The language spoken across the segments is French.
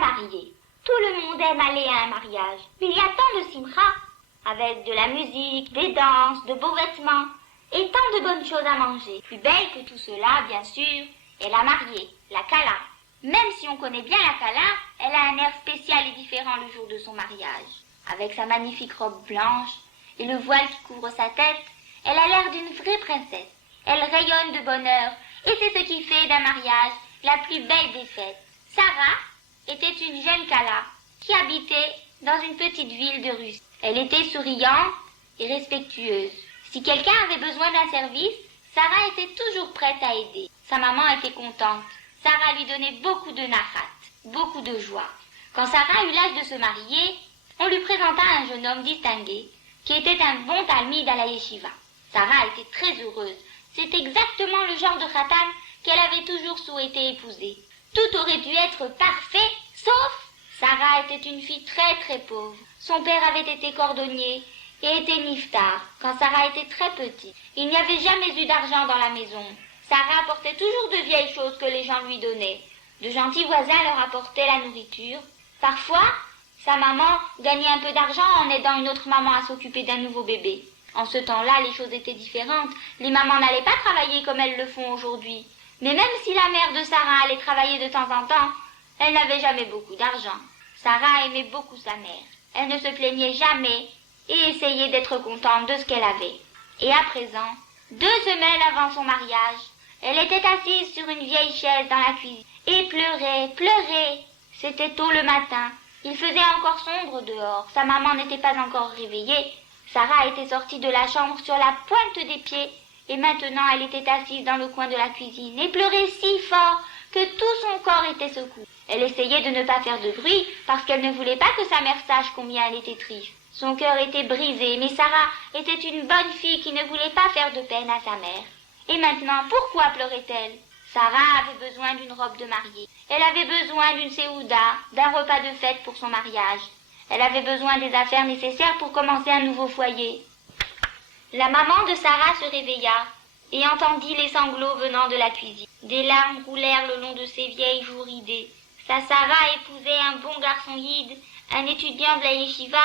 mariée. Tout le monde aime aller à un mariage, mais il y a tant de simra, avec de la musique, des danses, de beaux vêtements, et tant de bonnes choses à manger. Plus belle que tout cela, bien sûr, est la mariée, la kala. Même si on connaît bien la kala, elle a un air spécial et différent le jour de son mariage. Avec sa magnifique robe blanche et le voile qui couvre sa tête, elle a l'air d'une vraie princesse. Elle rayonne de bonheur, et c'est ce qui fait d'un mariage la plus belle des fêtes. Sarah était une jeune kala qui habitait dans une petite ville de Russie. Elle était souriante et respectueuse. Si quelqu'un avait besoin d'un service, Sarah était toujours prête à aider. Sa maman était contente. Sarah lui donnait beaucoup de nachat, beaucoup de joie. Quand Sarah eut l'âge de se marier, on lui présenta un jeune homme distingué qui était un bon talmide à la yeshiva. Sarah était très heureuse. C'est exactement le genre de khatan qu'elle avait toujours souhaité épouser. Tout aurait dû être parfait, sauf Sarah était une fille très très pauvre. Son père avait été cordonnier et était niftar quand Sarah était très petite. Il n'y avait jamais eu d'argent dans la maison. Sarah apportait toujours de vieilles choses que les gens lui donnaient. De gentils voisins leur apportaient la nourriture. Parfois, sa maman gagnait un peu d'argent en aidant une autre maman à s'occuper d'un nouveau bébé. En ce temps-là, les choses étaient différentes. Les mamans n'allaient pas travailler comme elles le font aujourd'hui. Mais même si la mère de Sarah allait travailler de temps en temps, elle n'avait jamais beaucoup d'argent. Sarah aimait beaucoup sa mère. Elle ne se plaignait jamais et essayait d'être contente de ce qu'elle avait. Et à présent, 2 semaines avant son mariage, elle était assise sur une vieille chaise dans la cuisine et pleurait. C'était tôt le matin. Il faisait encore sombre dehors. Sa maman n'était pas encore réveillée. Sarah était sortie de la chambre sur la pointe des pieds et maintenant elle était assise dans le coin de la cuisine et pleurait si fort que tout son corps était secoué. Elle essayait de ne pas faire de bruit parce qu'elle ne voulait pas que sa mère sache combien elle était triste. Son cœur était brisé, mais Sarah était une bonne fille qui ne voulait pas faire de peine à sa mère. Et maintenant, pourquoi pleurait-elle? Sarah avait besoin d'une robe de mariée. Elle avait besoin d'une séouda, d'un repas de fête pour son mariage. Elle avait besoin des affaires nécessaires pour commencer un nouveau foyer. La maman de Sarah se réveilla et entendit les sanglots venant de la cuisine. Des larmes roulèrent le long de ses vieilles joues ridées. Sa Sarah épousait un bon garçon yid, un étudiant de la yeshiva.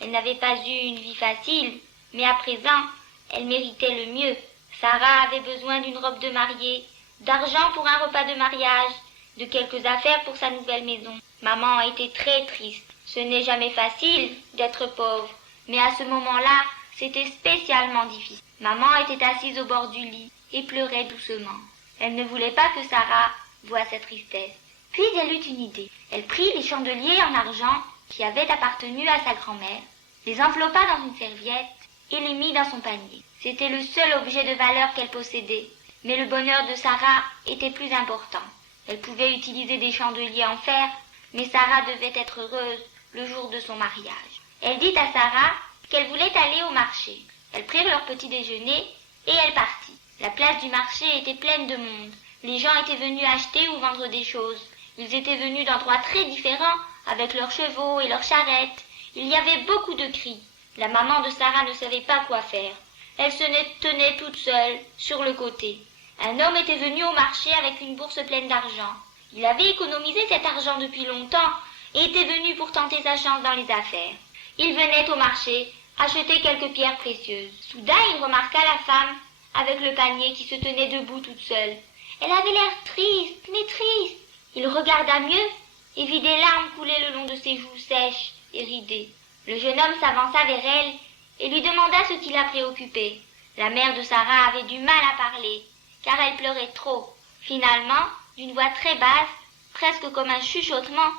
Elle n'avait pas eu une vie facile, mais à présent, elle méritait le mieux. Sarah avait besoin d'une robe de mariée, d'argent pour un repas de mariage, de quelques affaires pour sa nouvelle maison. Maman était très triste. Ce n'est jamais facile d'être pauvre, mais à ce moment-là, c'était spécialement difficile. Maman était assise au bord du lit et pleurait doucement. Elle ne voulait pas que Sarah voie sa tristesse. Puis elle eut une idée. Elle prit les chandeliers en argent qui avaient appartenu à sa grand-mère, les enveloppa dans une serviette et les mit dans son panier. C'était le seul objet de valeur qu'elle possédait, mais le bonheur de Sarah était plus important. Elle pouvait utiliser des chandeliers en fer, mais Sarah devait être heureuse le jour de son mariage. Elle dit à Sarah qu'elle voulait aller au marché. Elles prirent leur petit déjeuner et elle partit. La place du marché était pleine de monde. Les gens étaient venus acheter ou vendre des choses. Ils étaient venus d'endroits très différents, avec leurs chevaux et leurs charrettes. Il y avait beaucoup de cris. La maman de Sarah ne savait pas quoi faire. Elle se tenait toute seule, sur le côté. Un homme était venu au marché avec une bourse pleine d'argent. Il avait économisé cet argent depuis longtemps et était venu pour tenter sa chance dans les affaires. Il venait au marché acheter quelques pierres précieuses. Soudain, il remarqua la femme avec le panier qui se tenait debout toute seule. Elle avait l'air triste, mais triste. Il regarda mieux et vit des larmes couler le long de ses joues sèches et ridées. Le jeune homme s'avança vers elle et lui demanda ce qui la préoccupait. La mère de Sarah avait du mal à parler, car elle pleurait trop. Finalement, d'une voix très basse, presque comme un chuchotement,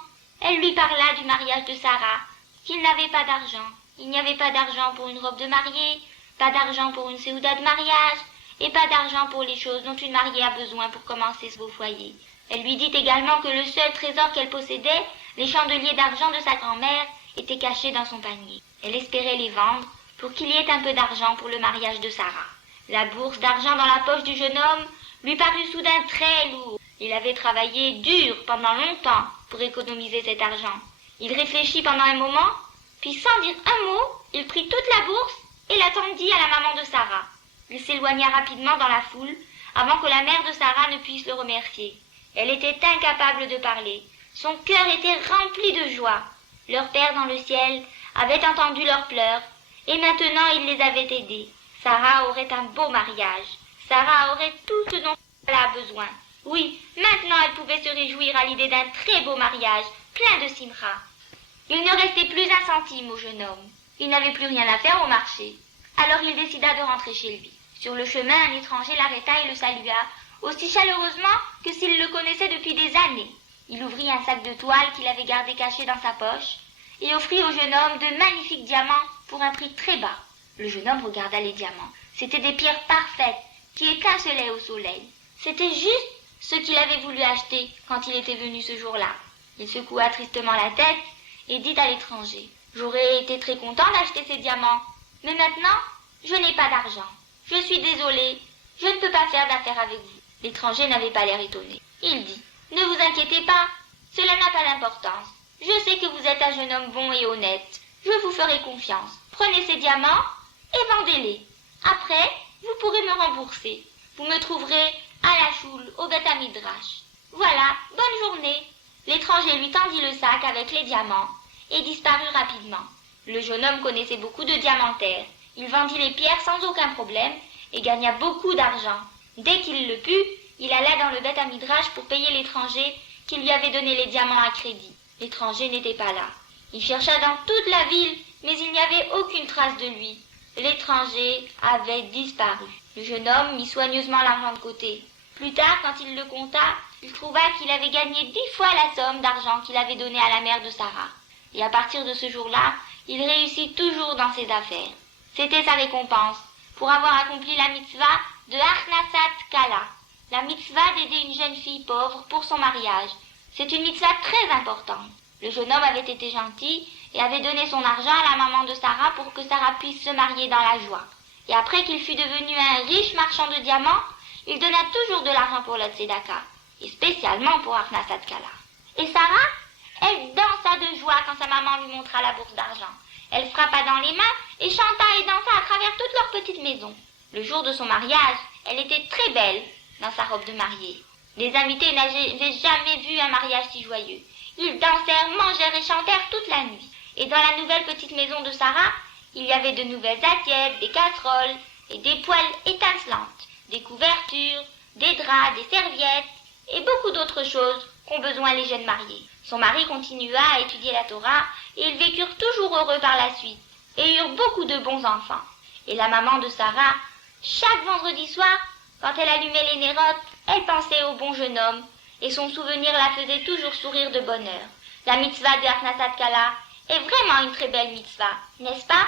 elle lui parla du mariage de Sarah, qu'il n'avait pas d'argent. Il n'y avait pas d'argent pour une robe de mariée, pas d'argent pour une séouda de mariage, et pas d'argent pour les choses dont une mariée a besoin pour commencer ce beau foyer. Elle lui dit également que le seul trésor qu'elle possédait, les chandeliers d'argent de sa grand-mère, étaient cachés dans son panier. Elle espérait les vendre pour qu'il y ait un peu d'argent pour le mariage de Sarah. La bourse d'argent dans la poche du jeune homme lui parut soudain très lourde. Il avait travaillé dur pendant longtemps pour économiser cet argent. Il réfléchit pendant un moment, puis sans dire un mot, il prit toute la bourse et la tendit à la maman de Sarah. Il s'éloigna rapidement dans la foule avant que la mère de Sarah ne puisse le remercier. Elle était incapable de parler. Son cœur était rempli de joie. Leur père dans le ciel avait entendu leurs pleurs et maintenant il les avait aidés. Sarah aurait un beau mariage. Sarah aurait tout ce dont elle a besoin. Oui, maintenant elle pouvait se réjouir à l'idée d'un très beau mariage, plein de simra. Il ne restait plus un centime au jeune homme. Il n'avait plus rien à faire au marché. Alors il décida de rentrer chez lui. Sur le chemin, un étranger l'arrêta et le salua, aussi chaleureusement que s'il le connaissait depuis des années. Il ouvrit un sac de toile qu'il avait gardé caché dans sa poche et offrit au jeune homme de magnifiques diamants pour un prix très bas. Le jeune homme regarda les diamants. C'étaient des pierres parfaites qui étincelaient au soleil. C'était juste ce qu'il avait voulu acheter quand il était venu ce jour-là. Il secoua tristement la tête et dit à l'étranger: « J'aurais été très content d'acheter ces diamants, mais maintenant, je n'ai pas d'argent. Je suis désolé, je ne peux pas faire d'affaires avec vous. » L'étranger n'avait pas l'air étonné. Il dit: « Ne vous inquiétez pas, cela n'a pas d'importance. Je sais que vous êtes un jeune homme bon et honnête. Je vous ferai confiance. Prenez ces diamants et vendez-les. Après, vous pourrez me rembourser. Vous me trouverez à la choule, au Beth Midrash. Voilà, bonne journée. » L'étranger lui tendit le sac avec les diamants et disparut rapidement. Le jeune homme connaissait beaucoup de diamantaires. Il vendit les pierres sans aucun problème et gagna beaucoup d'argent. Dès qu'il le put, il alla dans le Beth Midrash pour payer l'étranger qui lui avait donné les diamants à crédit. L'étranger n'était pas là. Il chercha dans toute la ville, mais il n'y avait aucune trace de lui. L'étranger avait disparu. Le jeune homme mit soigneusement l'argent de côté. Plus tard, quand il le compta, il trouva qu'il avait gagné 10 fois la somme d'argent qu'il avait donnée à la mère de Sarah. Et à partir de ce jour-là, il réussit toujours dans ses affaires. C'était sa récompense pour avoir accompli la mitzvah de Achnasat Kala, la mitzvah d'aider une jeune fille pauvre pour son mariage. C'est une mitzvah très importante. Le jeune homme avait été gentil et avait donné son argent à la maman de Sarah pour que Sarah puisse se marier dans la joie. Et après qu'il fut devenu un riche marchand de diamants, il donna toujours de l'argent pour la tzedaka, et spécialement pour Achnasat Kala. Et Sarah, elle dansa de joie quand sa maman lui montra la bourse d'argent. Elle frappa dans les mains et chanta et dansa à travers toute leur petite maison. Le jour de son mariage, elle était très belle dans sa robe de mariée. Les invités n'avaient jamais vu un mariage si joyeux. Ils dansèrent, mangèrent et chantèrent toute la nuit. Et dans la nouvelle petite maison de Sarah, il y avait de nouvelles assiettes, des casseroles et des poêles étincelantes, des couvertures, des draps, des serviettes et beaucoup d'autres choses qu'ont besoin les jeunes mariés. Son mari continua à étudier la Torah et ils vécurent toujours heureux par la suite et eurent beaucoup de bons enfants. Et la maman de Sarah, chaque vendredi soir, quand elle allumait les nérotes, elle pensait au bon jeune homme et son souvenir la faisait toujours sourire de bonheur. La mitzvah de Achnasat Kala est vraiment une très belle mitzvah, n'est-ce pas?